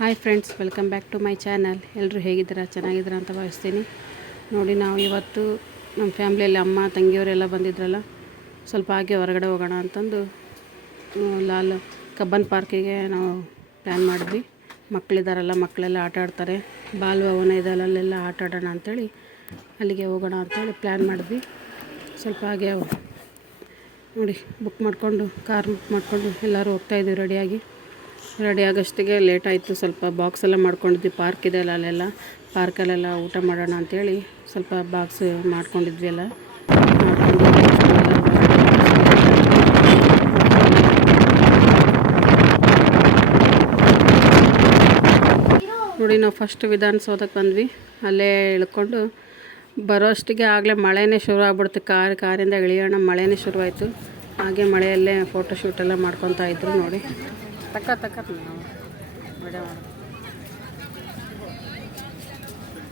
Hi friends, welcome back to my channel. ಎಲ್ಲರೂ ಹೇಗಿದ್ದೀರಾ? ಚೆನ್ನಾಗಿದ್ದೀರಾ ಅಂತ ಭಾವಿಸ್ತೀನಿ. ನೋಡಿ, ನಾವು ಇವತ್ತು ನಮ್ಮ ಫ್ಯಾಮ್ಲಿಯಲ್ಲಿ ಅಮ್ಮ ತಂಗಿಯವರೆಲ್ಲ ಬಂದಿದ್ರಲ್ಲ, ಸ್ವಲ್ಪ ಹಾಗೆ ಹೊರಗಡೆ ಹೋಗೋಣ ಅಂತಂದು ಕಬ್ಬನ್ ಪಾರ್ಕಿಗೆ ನಾವು ಪ್ಲ್ಯಾನ್ ಮಾಡಿದ್ವಿ. ಮಕ್ಕಳಿದ್ದಾರಲ್ಲ, ಮಕ್ಕಳೆಲ್ಲ ಆಟ ಆಡ್ತಾರೆ, ಬಾಲ್ಭವನ ಇದೆ ಅಲ್ಲೆಲ್ಲ ಆಟ ಆಡೋಣ ಅಂಥೇಳಿ ಅಲ್ಲಿಗೆ ಹೋಗೋಣ ಅಂಥೇಳಿ ಪ್ಲ್ಯಾನ್ ಮಾಡಿದ್ವಿ. ಸ್ವಲ್ಪ ಹಾಗೆ ನೋಡಿ ಕಾರ್ ಬುಕ್ ಮಾಡಿಕೊಂಡು ಎಲ್ಲರೂ ಹೋಗ್ತಾಯಿದ್ವಿ. ರೆಡಿ ಆಗೋಷ್ಟಿಗೆ ಲೇಟ್ ಆಯಿತು. ಸ್ವಲ್ಪ ಬಾಕ್ಸ್ ಎಲ್ಲ ಮಾಡ್ಕೊಂಡಿದ್ವಿ. ಪಾರ್ಕ್ ಇದೆ ಅಲ್ಲ, ಅಲ್ಲೆಲ್ಲ ಪಾರ್ಕಲ್ಲೆಲ್ಲ ಊಟ ಮಾಡೋಣ ಅಂಥೇಳಿ ಸ್ವಲ್ಪ ಬಾಕ್ಸ್ ಮಾಡ್ಕೊಂಡಿದ್ವಿ. ಎಲ್ಲ ನೋಡಿ, ನಾವು ಫಸ್ಟ್ ವಿಧಾನಸೌಧಕ್ಕೆ ಬಂದ್ವಿ. ಅಲ್ಲೇ ಇಳ್ಕೊಂಡು ಬರೋಷ್ಟಿಗೆ ಆಗಲೇ ಮಳೆನೇ ಶುರು ಆಗ್ಬಿಡ್ತು. ಕಾರಿಂದ ಇಳಿಯೋಣ, ಮಳೆನೇ ಶುರುವಾಯಿತು. ಹಾಗೆ ಮಳೆಯಲ್ಲೇ ಫೋಟೋಶೂಟೆಲ್ಲ ಮಾಡ್ಕೊತಾ ಇದ್ರು. ನೋಡಿ, ವಿಡಿಯೋ ಮಾಡೋದು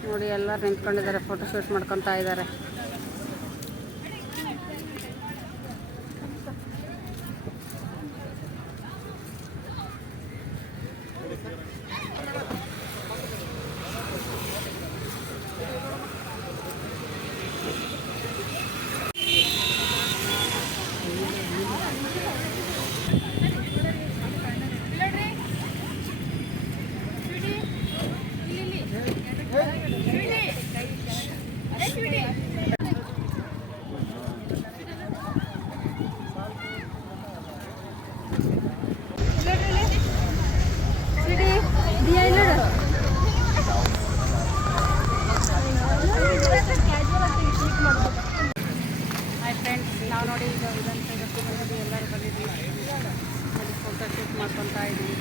ನೋಡಿ, ಎಲ್ಲರೂ ನಿಂತ್ಕೊಂಡಿದ್ದಾರೆ, ಫೋಟೋಶೂಟ್ ಮಾಡ್ಕೊತಾ ಇದ್ದಾರೆ. ನಾವು ನೋಡಿ, ಈಗ ವಿಧಾನಸೌಧಕ್ಕೆ ಬಂದಿದ್ವಿ, ಎಲ್ಲರೂ ಬಂದಿದ್ವಿ. ಅಲ್ಲಿ ಫೋಟೋಶೂಟ್ ಮಾಡ್ಕೊತಾ ಇದ್ವಿ.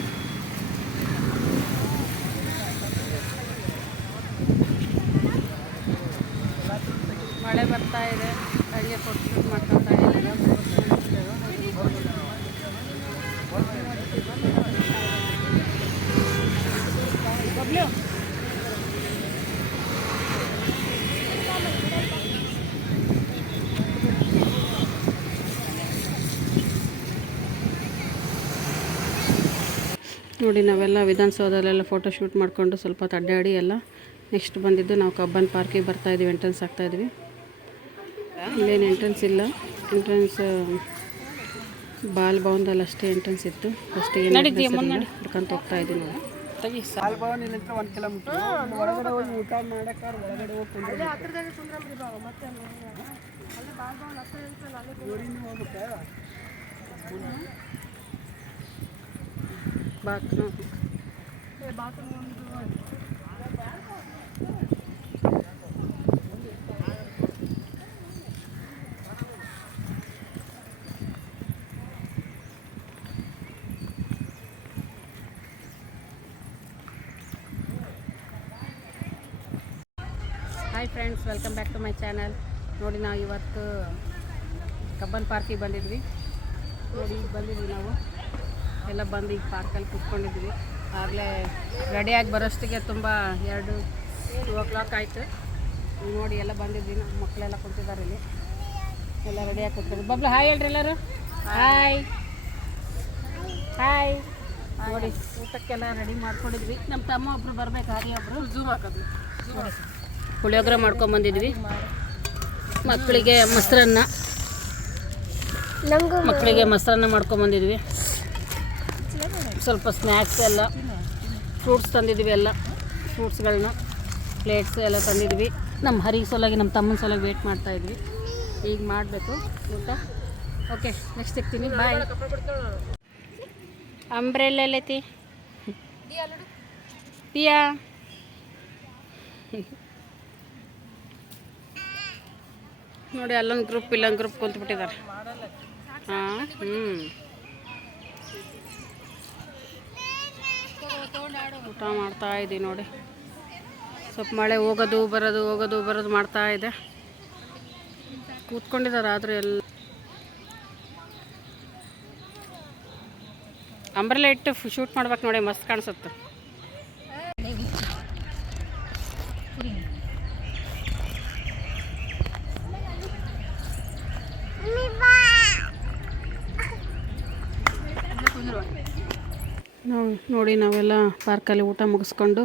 ಮಳೆ ಬರ್ತಾ ಇದೆ, ಹಾಗೆ ಫೋಟೋಶೂಟ್ ಮಾಡ್ಕೊತಾ ಇದ್ದೀವಿ. ನೋಡಿ, ನಾವೆಲ್ಲ ವಿಧಾನಸೌಧದಲ್ಲೆಲ್ಲ ಫೋಟೋಶೂಟ್ ಮಾಡಿಕೊಂಡು ಸ್ವಲ್ಪ ಅಡ್ಡಾಡಿ ಎಲ್ಲ ನೆಕ್ಸ್ಟ್ ಬಂದಿದ್ದು ನಾವು ಕಬ್ಬನ್ ಪಾರ್ಕಿಗೆ ಬರ್ತಾಯಿದ್ವಿ. ಎಂಟ್ರೆನ್ಸ್ ಆಗ್ತಾಯಿದ್ವಿ. ಇಲ್ಲೇನು ಎಂಟ್ರೆನ್ಸ್ ಇಲ್ಲ, ಎಂಟ್ರೆನ್ಸ್ ಬಾಲ್ಭವನದಲ್ಲಿ ಅಷ್ಟೇ ಎಂಟ್ರೆನ್ಸ್ ಇತ್ತು. ಫಸ್ಟಿಗೆ ನಡ್ಕೊಂತ ಹೋಗ್ತಾ ಇದ್ವಿ. ನೋಡಿ, ಬಾಲ್ಭವನಲ್ಲಿಂದ 1 ಕಿಲೋಮೀಟರ್ ಹೊರಗಡೆ ಹೋಗಿ ಊಟ ಮಾಡೋಕ್ಕಾರ ಒಳಗಡೆ ಹೋಗಿ bathroom. Hi friends, welcome back to my channel. ನೋಡಿ, ನಾವು ಇವತ್ತು ಕಬ್ಬನ್ ಪಾರ್ಕಿಗೆ ಬಂದಿದ್ವಿ. ನೋಡಿ, ಈಗ ಬಂದಿದ್ವಿ ನಾವು ಎಲ್ಲ ಬಂದು ಈಗ ಪಾರ್ಕಲ್ಲಿ ಕೂತ್ಕೊಂಡಿದ್ವಿ. ಆಗಲೇ ರೆಡಿಯಾಗಿ ಬರೋಷ್ಟಿಗೆ ತುಂಬ 2 o'clock ಆಯಿತು. ನೋಡಿ, ಎಲ್ಲ ಬಂದಿದ್ವಿ. ನಮ್ಮ ಮಕ್ಕಳೆಲ್ಲ ಕುಂತಿದ್ದಾರೆ ಇಲ್ಲಿ, ಎಲ್ಲ ರೆಡಿಯಾಗಿ ಕೂತ್ಕೊಂಡು. ಬಬ್ಲು ಹಾಯ್ ಹೇಳ್ರಿ ಎಲ್ಲರೂ. Hi hi. ನೋಡಿ, ಊಟಕ್ಕೆಲ್ಲ ರೆಡಿ ಮಾಡ್ಕೊಂಡಿದ್ವಿ. ನಮ್ಮ ತಮ್ಮ ಒಬ್ಬರು ಬರಬೇಕು, ಹಾಗೆ ಒಬ್ಬರು ಝೂಮ್ ಹಾಕೋದು. ನೋಡಿ, ಪುಳಿಯೋಗರೆ ಮಾಡ್ಕೊಂಬಂದಿದ್ವಿ. ಮಕ್ಕಳಿಗೆ ಮೊಸರನ್ನ ಮಾಡ್ಕೊಂಬಂದಿದ್ವಿ. ಸ್ವಲ್ಪ ಸ್ನ್ಯಾಕ್ಸ್ ಎಲ್ಲ, ಫ್ರೂಟ್ಸ್ ತಂದಿದ್ವಿ. ಎಲ್ಲ ಫ್ರೂಟ್ಸ್ಗಳನ್ನ, ಪ್ಲೇಟ್ಸ್ ಎಲ್ಲ ತಂದಿದ್ವಿ. ನಮ್ಮ ಹರಿಗೆ ಸಲುವಾಗಿ, ನಮ್ಮ ತಮ್ಮನ ಸಲುವಾಗಿ ವೇಟ್ ಮಾಡ್ತಾಯಿದ್ವಿ. ಈಗ ಮಾಡಬೇಕು ಊಟ. ಓಕೆ, ನೆಕ್ಸ್ಟ್ ಸಿಗ್ತೀನಿ, ಬಾಯ್. ಅಂಬ್ರೆಲ್ಲ ಎಲ್ಲೈತಿ ಪಿಯಾ? ನೋಡಿ, ಅಲ್ಲೊಂದು ಗ್ರೂಪ್ ಇಲ್ಲೊಂದು ಗ್ರೂಪ್ ಕುಂತ್ಬಿಟ್ಟಿದ್ದಾರೆ. ಹಾಂ, ಊಟ ಮಾಡ್ತಾ ಇದ್ದೀವಿ. ನೋಡಿ, ಸ್ವಲ್ಪ ಮಳೆ ಹೋಗೋದು ಬರೋದು ಮಾಡ್ತಾ ಇದೆ. ಕೂತ್ಕೊಂಡಿದ್ದಾರೆ, ಆದರೂ ಎಲ್ಲ ಅಂಬ್ರೆಲ್ಲ ಇಟ್ಟು ಶೂಟ್ ಮಾಡ್ಬೇಕು. ನೋಡಿ, ಮಸ್ತ್ ಕಾಣಿಸುತ್ತೆ. ನೋಡಿ ನಾವೆಲ್ಲ ಪಾರ್ಕಲ್ಲಿ ಊಟ ಮುಗಿಸ್ಕೊಂಡು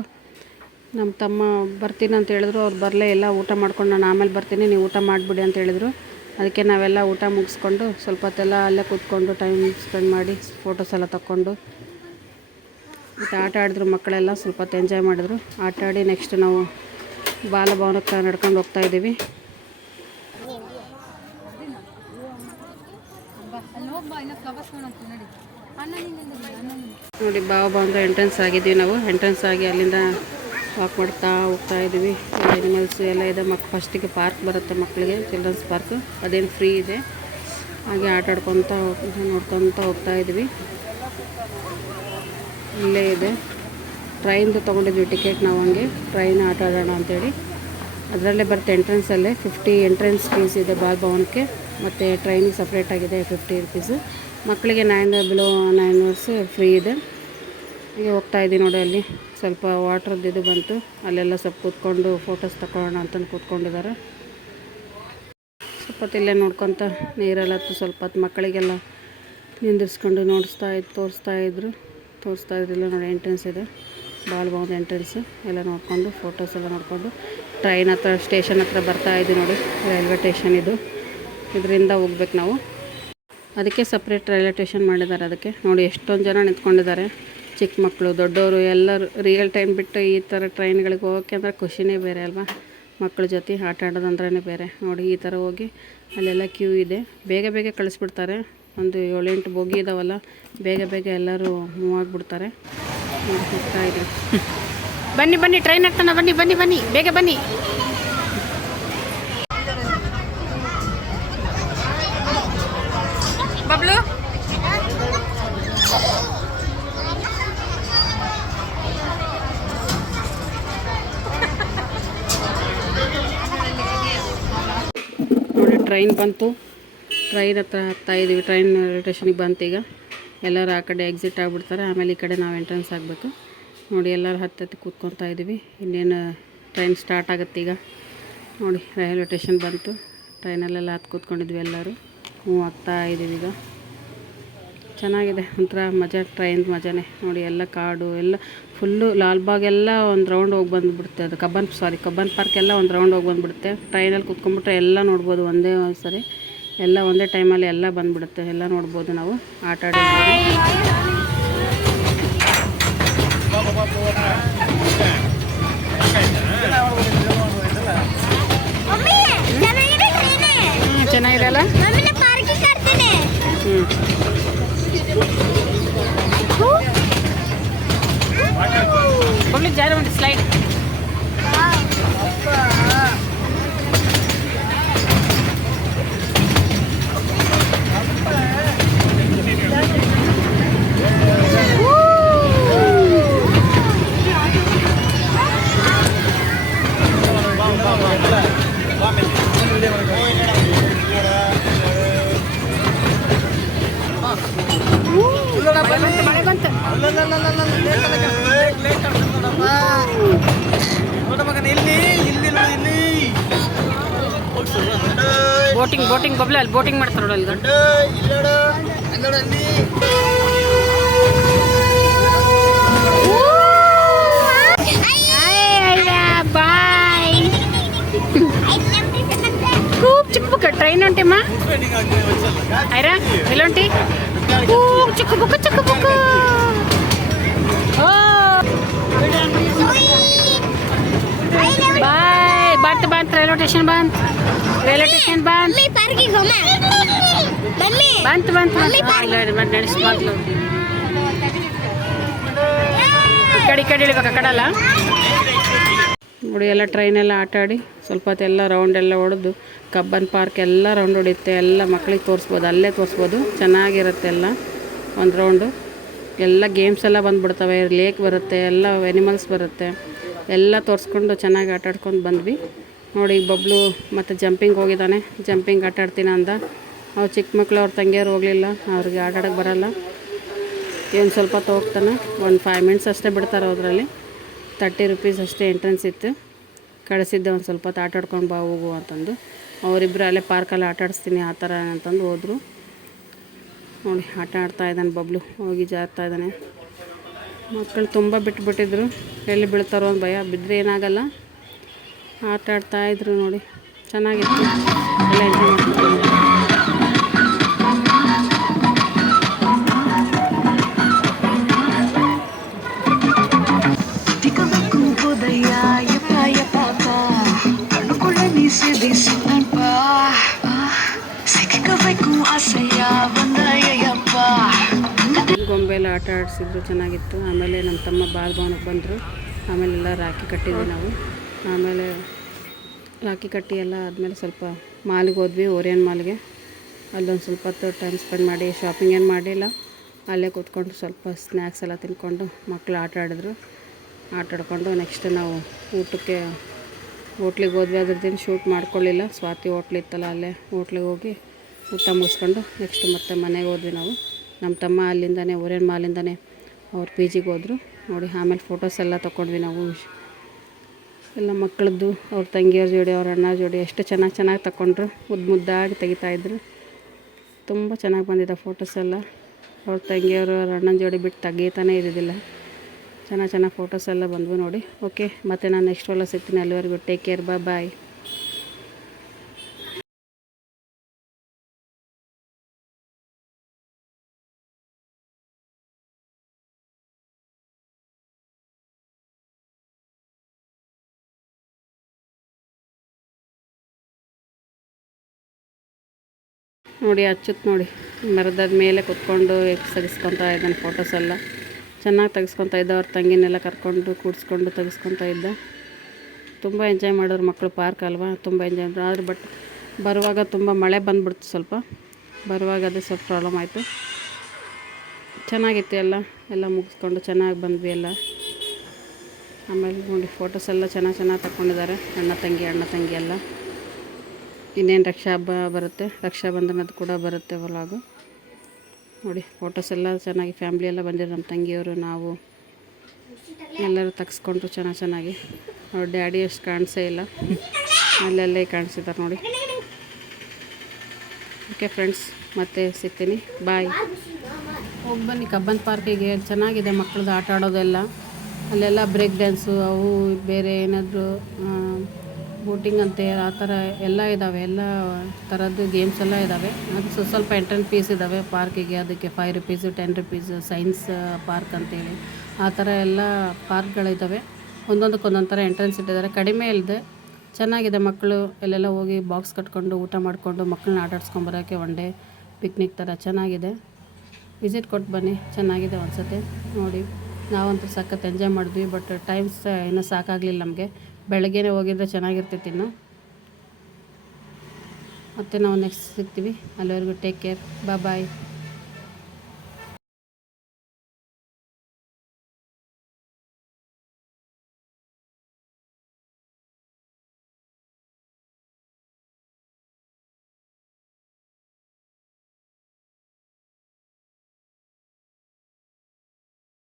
ನಮ್ಮ ತಮ್ಮ ಬರ್ತೀನಿ ಅಂತ ಹೇಳಿದ್ರು. ಅವ್ರು ಬರಲೇ ಇಲ್ಲ. ಊಟ ಮಾಡ್ಕೊಂಡು ನಾನು ಆಮೇಲೆ ಬರ್ತೀನಿ, ನೀವು ಊಟ ಮಾಡಿಬಿಡಿ ಅಂತ ಹೇಳಿದರು. ಅದಕ್ಕೆ ನಾವೆಲ್ಲ ಊಟ ಮುಗಿಸ್ಕೊಂಡು ಸ್ವಲ್ಪ ಹೊತ್ತೆಲ್ಲ ಅಲ್ಲೇ ಕೂತ್ಕೊಂಡು ಟೈಮ್ ಸ್ಪೆಂಡ್ ಮಾಡಿ ಫೋಟೋಸ್ ಎಲ್ಲ ತಕ್ಕೊಂಡು ಮತ್ತು ಆಟ ಆಡಿದ್ರು ಮಕ್ಕಳೆಲ್ಲ. ಸ್ವಲ್ಪ ಹೊತ್ತು ಎಂಜಾಯ್ ಮಾಡಿದ್ರು. ಆಟ ಆಡಿ ನೆಕ್ಸ್ಟ್ ನಾವು ಬಾಲಭವನಕ್ಕೆ ನಡ್ಕೊಂಡು ಹೋಗ್ತಾಯಿದ್ದೀವಿ. ನೋಡಿ ಬಾಲಭವನದ ಎಂಟ್ರೆನ್ಸ್ ಆಗಿದ್ದೀವಿ ನಾವು. ಎಂಟ್ರೆನ್ಸ್ ಆಗಿ ಅಲ್ಲಿಂದ ವಾಕ್ ಮಾಡ್ತಾ ಹೋಗ್ತಾ ಇದ್ದೀವಿ. ಅನಿಮಲ್ಸ್ ಎಲ್ಲ ಇದೆ. ಫಸ್ಟಿಗೆ ಪಾರ್ಕ್ ಬರುತ್ತೆ ಮಕ್ಕಳಿಗೆ, ಚಿಲ್ಡ್ರನ್ಸ್ ಪಾರ್ಕ್. ಅದೇನು ಫ್ರೀ ಇದೆ. ಹಾಗೆ ಆಟ ಆಡ್ಕೊತ ನೋಡ್ಕೊತ ಹೋಗ್ತಾ ಇದ್ದೀವಿ. ಇಲ್ಲೇ ಇದೆ ಟ್ರೈನ್ದು ತೊಗೊಂಡಿದ್ವಿ ಟಿಕೆಟ್ ನಾವು. ಹಂಗೆ ಟ್ರೈನ್ ಆಟ ಆಡೋಣ ಅಂಥೇಳಿ ಅದರಲ್ಲೇ ಬರುತ್ತೆ. ಎಂಟ್ರೆನ್ಸಲ್ಲೇ 50 ಎಂಟ್ರೆನ್ಸ್ ಫೀಸ್ ಇದೆ ಬಾಲಭವನಕ್ಕೆ. ಮತ್ತು ಟ್ರೈನಿಗೆ ಸಪ್ರೇಟಾಗಿದೆ 50 ರುಪೀಸು. ಮಕ್ಕಳಿಗೆ 9 ಇಯರ್ಸ್ ಫ್ರೀ ಇದೆ. ಹೀಗೆ ಹೋಗ್ತಾಯಿದ್ದೀವಿ ನೋಡಿ. ಅಲ್ಲಿ ಸ್ವಲ್ಪ ವಾಟ್ರದ್ದು ಇದು ಬಂತು. ಅಲ್ಲೆಲ್ಲ ಸ್ವಲ್ಪ ಕೂತ್ಕೊಂಡು ಫೋಟೋಸ್ ತಗೊಳ್ಳೋಣ ಅಂತಂದು ಕೂತ್ಕೊಂಡಿದ್ದಾರೆ. ಸ್ವಲ್ಪ ಹೊತ್ತು ಇಲ್ಲೇ ನೋಡ್ಕೊತ ನೀರೆಲ್ಲ ಸ್ವಲ್ಪ ಹೊತ್ತು ಮಕ್ಕಳಿಗೆಲ್ಲ ನಿಂದಿರಿಸ್ಕೊಂಡು ತೋರಿಸ್ತಾ ಇದ್ರಿಲ್ಲ ನೋಡಿ. ಎಂಟ್ರೆನ್ಸ್ ಇದೆ ಬಾಲಭವನದ ಎಂಟ್ರೆನ್ಸ್. ಎಲ್ಲ ನೋಡಿಕೊಂಡು ಫೋಟೋಸ್ ಎಲ್ಲ ನೋಡಿಕೊಂಡು ಟ್ರೈನ್ ಹತ್ರ ಸ್ಟೇಷನ್ ಹತ್ರ ಬರ್ತಾಯಿದ್ವಿ ನೋಡಿ. ರೈಲ್ವೆ ಸ್ಟೇಷನ್ ಇದು. ಇದರಿಂದ ಹೋಗ್ಬೇಕು ನಾವು. ಅದಕ್ಕೆ ಸಪ್ರೇಟ್ ರೈಲ್ವೆ ಸ್ಟೇಷನ್ ಮಾಡಿದ್ದಾರೆ. ಅದಕ್ಕೆ ನೋಡಿ ಎಷ್ಟೊಂದು ಜನ ನಿಂತ್ಕೊಂಡಿದ್ದಾರೆ. ಚಿಕ್ಕ ಮಕ್ಕಳು, ದೊಡ್ಡವರು ಎಲ್ಲರೂ ರಿಯಲ್ ಟೈಮ್ ಬಿಟ್ಟು ಈ ಥರ ಟ್ರೈನ್ಗಳಿಗೆ ಹೋಗೋಕ್ಕೆ ಅಂದರೆ ಖುಷಿನೇ ಬೇರೆ ಅಲ್ವಾ. ಮಕ್ಕಳ ಜೊತೆ ಆಟ ಆಡೋದಂದ್ರೇ ಬೇರೆ. ನೋಡಿ ಈ ಥರ ಹೋಗಿ ಅಲ್ಲೆಲ್ಲ ಕ್ಯೂ ಇದೆ. ಬೇಗ ಕಳಿಸ್ಬಿಡ್ತಾರೆ. ಒಂದು 7-8 ಬೋಗಿ ಇದಾವಲ್ಲ, ಬೇಗ ಎಲ್ಲರೂ ಮೂವ್ ಆಗಿಬಿಡ್ತಾರೆ. ಹೋಗ್ತಾ ಇದ್ದೀವಿ. ಬನ್ನಿ ಟ್ರೈನ್ ಹತ್ತನ ಬನ್ನಿ ಬೇಗ ಬನ್ನಿ. ಬಬ್ಲು ನೋಡಿ ಟ್ರೈನ್ ಬಂತು. ಟ್ರೈನ್ ಹತ್ರ ಹತ್ತಾಯಿದ್ದೀವಿ. ಟ್ರೈನ್ ರೈಲ್ವೆ ಸ್ಟೇಷನಿಗೆ ಬಂತು. ಈಗ ಎಲ್ಲರೂ ಆ ಕಡೆ ಎಕ್ಸಿಟ್ ಆಗಿಬಿಡ್ತಾರೆ. ಆಮೇಲೆ ಈ ಕಡೆ ನಾವು ಎಂಟ್ರೆನ್ಸ್ ಆಗಬೇಕು ನೋಡಿ. ಎಲ್ಲರೂ ಹತ್ತಿ ಕೂತ್ಕೊತಾ ಇದ್ದೀವಿ. ಇನ್ನೇನು ಟ್ರೈನ್ ಸ್ಟಾರ್ಟ್ ಆಗುತ್ತೆ ಈಗ ನೋಡಿ. ರೈಲ್ವೆ ಸ್ಟೇಷನ್ ಬಂತು. ಟ್ರೈನಲ್ಲೆಲ್ಲ ಹತ್ತು ಕೂತ್ಕೊಂಡಿದ್ವಿ ಎಲ್ಲರೂ. ಆಗ್ತಾ ಇದ್ದೀವಿ ಈಗ. ಚೆನ್ನಾಗಿದೆ ಒಂಥರ ಮಜಾ. ಟ್ರೈನ್ ಮಜಾನೇ ನೋಡಿ. ಎಲ್ಲ ಕಾಡು ಎಲ್ಲ ಫುಲ್ಲು. ಲಾಲ್ಬಾಗ್ ಎಲ್ಲ ಒಂದು ರೌಂಡ್ ಹೋಗಿ ಬಂದುಬಿಡುತ್ತೆ. ಅದು ಕಬ್ಬನ್ ಪಾರ್ಕ್ ಎಲ್ಲ ಒಂದು ರೌಂಡ್ ಹೋಗಿ ಬಂದುಬಿಡುತ್ತೆ. ಟ್ರೈನಲ್ಲಿ ಕೂತ್ಕೊಂಡ್ಬಿಟ್ರೆ ಎಲ್ಲ ನೋಡ್ಬೋದು ಒಂದೇ ಸರಿ. ಎಲ್ಲ ಒಂದೇ ಟೈಮಲ್ಲಿ ಎಲ್ಲ ಬಂದುಬಿಡುತ್ತೆ. ಎಲ್ಲ ನೋಡ್ಬೋದು ನಾವು. ಆಟ ಆಡಿದ್ದೀವಿ. ಚೆನ್ನಾಗಿರಲ್ಲ. ಬಬ್ಲಿ ಜಾರಿ ಒಂದು ಸ್ಲೈಡ್. ಬೋಟಿಂಗ್ ಬಬ್ಲೆ ಅಲ್ಲಿ ಬೋಟಿಂಗ್ ಮಾಡ್ತಾರೆ ನೋಡಿ. ಬಾಯ್ ಚಿಕ್ಕ ಬುಕ್ಕ ಟ್ರೈನ್ ಹೊಂಟಿಮ್ಮ ಐರಾ ಎಲ್ಲೊಂಟಿ ಚಿಕ್ಕ ಬುಕ್ಕ ಬಾಯ್. ಬಂತ ರೈಲ್ವೆ ಸ್ಟೇಷನ್ ಬಂತ. ಕಡೆ ಇಳಿಬೇಕಾ ಕಡಲ್ಲ ನೋಡಿ. ಎಲ್ಲ ಟ್ರೈನೆಲ್ಲ ಆಟ ಆಡಿ ಸ್ವಲ್ಪ ಹೊತ್ತೆಲ್ಲ ರೌಂಡ್ ಎಲ್ಲ ಹೊಡೆದು ಕಬ್ಬನ್ ಪಾರ್ಕ್ ಎಲ್ಲ ರೌಂಡ್ ಹೊಡೆಯುತ್ತೆ. ಎಲ್ಲ ಮಕ್ಳಿಗೆ ತೋರಿಸ್ಬೋದು, ಅಲ್ಲೇ ತೋರಿಸ್ಬೋದು. ಚೆನ್ನಾಗಿರುತ್ತೆ ಎಲ್ಲ ಒಂದು ರೌಂಡು. ಎಲ್ಲ ಗೇಮ್ಸ್ ಎಲ್ಲ ಬಂದುಬಿಡ್ತವೆ. ಲೇಕ್ ಬರುತ್ತೆ, ಎಲ್ಲ ಎನಿಮಲ್ಸ್ ಬರುತ್ತೆ. ಎಲ್ಲ ತೋರಿಸ್ಕೊಂಡು ಚೆನ್ನಾಗಿ ಆಟ ಆಡ್ಕೊಂಡು ಬಂದ್ವಿ ನೋಡಿ. ಬಬ್ಲು ಮತ್ತು ಜಂಪಿಂಗ್ ಹೋಗಿದ್ದಾನೆ. ಜಂಪಿಂಗ್ ಆಟ ಆಡ್ತೀನಿ ಅಂದ. ಅವ್ರು ಚಿಕ್ಕ ಮಕ್ಕಳು, ಅವ್ರ ತಂಗಿಯರು ಹೋಗಲಿಲ್ಲ. ಅವ್ರಿಗೆ ಆಟ ಆಡೋಕ್ಕೆ ಬರೋಲ್ಲ. ಏನು ಸ್ವಲ್ಪ ಹೋಗ್ತಾನೆ. ಒಂದು 5 ಮಿನಿಟ್ಸ್ ಅಷ್ಟೇ ಬಿಡ್ತಾರೆ. ಅದರಲ್ಲಿ 30 ರುಪೀಸ್ ಅಷ್ಟೇ ಎಂಟ್ರೆನ್ಸ್ ಇತ್ತು. ಕಳಿಸಿದ್ದೆ ಒಂದು ಸ್ವಲ್ಪ ಹೊತ್ತು ಆಟ ಆಡ್ಕೊಂಡು ಬಾ ಹೋಗು ಅಂತಂದು. ಅವರಿಬ್ಬರು ಅಲ್ಲೇ ಪಾರ್ಕಲ್ಲಿ ಆಟ ಆಡಿಸ್ತೀನಿ ಆ ಥರ ಅಂತಂದು ಹೋದರು ನೋಡಿ. ಆಟ ಆಡ್ತಾ ಇದ್ದಾನೆ ಬಬ್ಲು. ಹೋಗಿ ಜಾರ್ತಾ ಇದ್ದಾನೆ. ಮಕ್ಕಳು ತುಂಬ ಬಿಟ್ಬಿಟ್ಟಿದ್ರು, ಎಲ್ಲಿ ಬೀಳ್ತಾರೋ ಅಂತ ಭಯ. ಬಿದ್ದರೆ ಏನಾಗಲ್ಲ, ಆಟ ಆಡ್ತಾಯಿದ್ರು ನೋಡಿ, ಚೆನ್ನಾಗಿತ್ತು, ಎಲ್ಲ ಎಂಜಾಯ್ ಮಾಡ್ತಿದ್ರು. ಗೊಂಬೆ ಎಲ್ಲ ಆಟ ಆಡಿಸಿದ್ರು, ಚೆನ್ನಾಗಿತ್ತು. ಆಮೇಲೆ ನಮ್ಮ ತಮ್ಮ ಬಾಲ್ಭವನಕ್ಕೆ ಬಂದರು. ಆಮೇಲೆ ಎಲ್ಲ ರಾಖಿ ಕಟ್ಟಿದ್ವಿ ನಾವು. ಆಮೇಲೆ ರಾಖಿ ಕಟ್ಟಿ ಎಲ್ಲ ಆದಮೇಲೆ ಸ್ವಲ್ಪ ಮಾಲ್ಗೆ ಹೋದ್ವಿ, ಓರಿಯನ್ ಮಾಲ್ಗೆ. ಅಲ್ಲೊಂದು ಸ್ವಲ್ಪ ಹೊತ್ತು ಟೈಮ್ ಸ್ಪೆಂಡ್ ಮಾಡಿ, ಶಾಪಿಂಗ್ ಏನು ಮಾಡಿಲ್ಲ, ಅಲ್ಲೇ ಕೂತ್ಕೊಂಡು ಸ್ವಲ್ಪ ಸ್ನ್ಯಾಕ್ಸ್ ಎಲ್ಲ ತಿನ್ಕೊಂಡು ಮಕ್ಕಳು ಆಟ ಆಡಿದ್ರು. ಆಟ ಆಡ್ಕೊಂಡು ನೆಕ್ಸ್ಟ್ ನಾವು ಊಟಕ್ಕೆ ಹೋಟ್ಲಿಗೆ ಹೋದ್ವಿ. ಅದ್ರದ್ದೇನು ಶೂಟ್ ಮಾಡ್ಕೊಳ್ಳಿಲ್ಲ, ಸ್ವಾತಿ ಹೋಟ್ಲ್ ಇತ್ತಲ್ಲ, ಅಲ್ಲೇ ಹೋಟ್ಲಿಗೆ ಹೋಗಿ ಊಟ ಮುಗಿಸ್ಕೊಂಡು ನೆಕ್ಸ್ಟ್ ಮತ್ತೆ ಮನೆಗೆ ಹೋದ್ವಿ ನಾವು. ನಮ್ಮ ತಮ್ಮ ಅಲ್ಲಿಂದನೇ ಓರಿಯನ್ ಮಾಲಿಂದನೇ ಅವ್ರ ಪಿ ಜಿಗೆ ಹೋದರು ನೋಡಿ. ಆಮೇಲೆ ಫೋಟೋಸ್ ಎಲ್ಲ ತೊಗೊಂಡ್ವಿ ನಾವು, ಎಲ್ಲ ಮಕ್ಕಳದ್ದು, ಅವ್ರ ತಂಗಿಯವ್ರ ಜೋಡಿ, ಅವ್ರ ಅಣ್ಣ ಜೋಡಿ ಎಷ್ಟು ಚೆನ್ನಾಗಿ ತಗೊಂಡ್ರು. ಮುದ್ದಾಗಿ ತೆಗಿತಾಯಿದ್ರು, ತುಂಬ ಚೆನ್ನಾಗಿ ಬಂದಿದೆ ಫೋಟೋಸ್ ಎಲ್ಲ. ಅವ್ರ ತಂಗಿಯವರು ಅವ್ರ ಅಣ್ಣನ ಜೋಡಿ ಬಿಟ್ಟು ತೆಗಿತಾನೇ ಇರೋದಿಲ್ಲ. ಚೆನ್ನಾಗಿ ಫೋಟೋಸ್ ಎಲ್ಲ ಬಂದ್ವು ನೋಡಿ. ಓಕೆ, ಮತ್ತು ನಾನು ನೆಕ್ಸ್ಟ್ ಎಲ್ಲ ಸಿಗ್ತೀನಿ. ಅಲ್ಲಿವರೆಗೂ ಟೇಕ್ ಕೇರ್, ಬಾಯ್. ನೋಡಿ ಅಚ್ಚುತ್ ನೋಡಿ, ಮರದ ಮೇಲೆ ಕುತ್ಕೊಂಡು ತೆಗೆಸ್ಕೊತಾ ಇದ್ದಾನೆ ಫೋಟೋಸ್ ಎಲ್ಲ. ಚೆನ್ನಾಗಿ ತೆಗೆಸ್ಕೊತಾ ಇದ್ದ. ಅವ್ರ ತಂಗಿನೆಲ್ಲ ಕರ್ಕೊಂಡು ಕೂಡಿಸ್ಕೊಂಡು ತೆಗೆಸ್ಕೊತಾ ಇದ್ದ. ತುಂಬ ಎಂಜಾಯ್ ಮಾಡೋರು ಮಕ್ಕಳು, ಪಾರ್ಕ್ ಅಲ್ವಾ, ತುಂಬ ಎಂಜಾಯ್ ಮಾಡಿದ್ರು. ಆದ್ರೆ ಬಟ್ ಬರುವಾಗ ತುಂಬ ಮಳೆ ಬಂದುಬಿಡ್ತು, ಸ್ವಲ್ಪ ಬರುವಾಗ ಅದೇ ಸ್ವಲ್ಪ ಪ್ರಾಬ್ಲಮ್ ಆಯಿತು. ಚೆನ್ನಾಗಿತ್ತು, ಎಲ್ಲ ಮುಗಿಸ್ಕೊಂಡು ಚೆನ್ನಾಗಿ ಬಂದ್ವಿ ಎಲ್ಲ. ಆಮೇಲೆ ನೋಡಿ ಫೋಟೋಸ್ ಎಲ್ಲ ಚೆನ್ನಾಗಿ ತಗೊಂಡಿದ್ದಾರೆ, ಅಣ್ಣ ತಂಗಿ ಎಲ್ಲ. ಇನ್ನೇನು ರಕ್ಷಾ ಹಬ್ಬ ಬರುತ್ತೆ, ರಕ್ಷಾಬಂಧನದ್ದು ಕೂಡ ಬರುತ್ತೆ ವ್ಲಾಗು ನೋಡಿ. ಫೋಟೋಸ್ ಎಲ್ಲ ಚೆನ್ನಾಗಿ ಫ್ಯಾಮ್ಲಿ ಎಲ್ಲ ಬಂದಿದ್ರು, ನಮ್ಮ ತಂಗಿಯವರು, ನಾವು ಎಲ್ಲರೂ ತೆಗೆಸ್ಕೊಂಡ್ರು ಚೆನ್ನಾಗಿ. ಅವ್ರ ಡ್ಯಾಡಿ ಅಷ್ಟು ಕಾಣಿಸೇ ಇಲ್ಲ, ಅಲ್ಲೇ ಕಾಣಿಸಿದ್ದಾರೆ ನೋಡಿ. ಓಕೆ ಫ್ರೆಂಡ್ಸ್, ಮತ್ತೆ ಸಿಗ್ತೀನಿ, ಬಾಯ್. ಹೋಗಿ ಬನ್ನಿ ಕಬ್ಬನ್ ಪಾರ್ಕಿಗೆ, ಚೆನ್ನಾಗಿದೆ ಮಕ್ಕಳದ್ದು ಆಟ ಆಡೋದೆಲ್ಲ. ಅಲ್ಲೆಲ್ಲ ಬ್ರೇಕ್ ಡ್ಯಾನ್ಸು, ಅವು ಬೇರೆ ಏನಾದರೂ ಬೋಟಿಂಗ್ ಅಂತೆ, ಆ ಥರ ಎಲ್ಲ ಇದ್ದಾವೆ. ಎಲ್ಲ ಥರದ್ದು ಗೇಮ್ಸ್ ಎಲ್ಲ ಇದ್ದಾವೆ. ಅದು ಸ್ವಲ್ಪ ಎಂಟ್ರೆನ್ಸ್ ಫೀಸ್ ಇದ್ದಾವೆ ಪಾರ್ಕಿಗೆ. ಅದಕ್ಕೆ 5 ರೂಪೀಸು, 10 ರೂಪೀಸು. ಸೈನ್ಸ್ ಪಾರ್ಕ್ ಅಂತೇಳಿ ಆ ಥರ ಎಲ್ಲ ಪಾರ್ಕ್ಗಳಿದ್ದಾವೆ. ಒಂದೊಂದಕ್ಕೊಂದೊಂದು ಥರ ಎಂಟ್ರೆನ್ಸ್ ಇಟ್ಟಿದ್ದಾರೆ, ಕಡಿಮೆ ಇಲ್ಲದೆ ಚೆನ್ನಾಗಿದೆ. ಮಕ್ಕಳು ಎಲ್ಲೆಲ್ಲ ಹೋಗಿ ಬಾಕ್ಸ್ ಕಟ್ಕೊಂಡು ಊಟ ಮಾಡಿಕೊಂಡು ಮಕ್ಕಳನ್ನ ಆಟ ಆಡಿಸ್ಕೊಂಬರೋಕ್ಕೆ ಒನ್ ಡೇ ಪಿಕ್ನಿಕ್ ಥರ ಚೆನ್ನಾಗಿದೆ. ವಿಸಿಟ್ ಕೊಟ್ಟು ಬನ್ನಿ, ಚೆನ್ನಾಗಿದೆ ಒಂದ್ಸತಿ ನೋಡಿ. ನಾವಂತೂ ಸಖತ್ ಎಂಜಾಯ್ ಮಾಡಿದ್ವಿ. ಬಟ್ ಟೈಮ್ಸ್ ಇನ್ನೂ ಸಾಕಾಗಲಿಲ್ಲ ನಮಗೆ. ಬೆಳಗ್ಗೆನೇ ಹೋಗಿದ್ರೆ ಚೆನ್ನಾಗಿರ್ತಿತ್ತು ಇನ್ನು. ಮತ್ತು ನಾವು ನೆಕ್ಸ್ಟ್ ಸಿಗ್ತೀವಿ. ಅಲ್ಲಿವರೆಗೂ ಟೇಕ್ ಕೇರ್, ಬಾಯ್.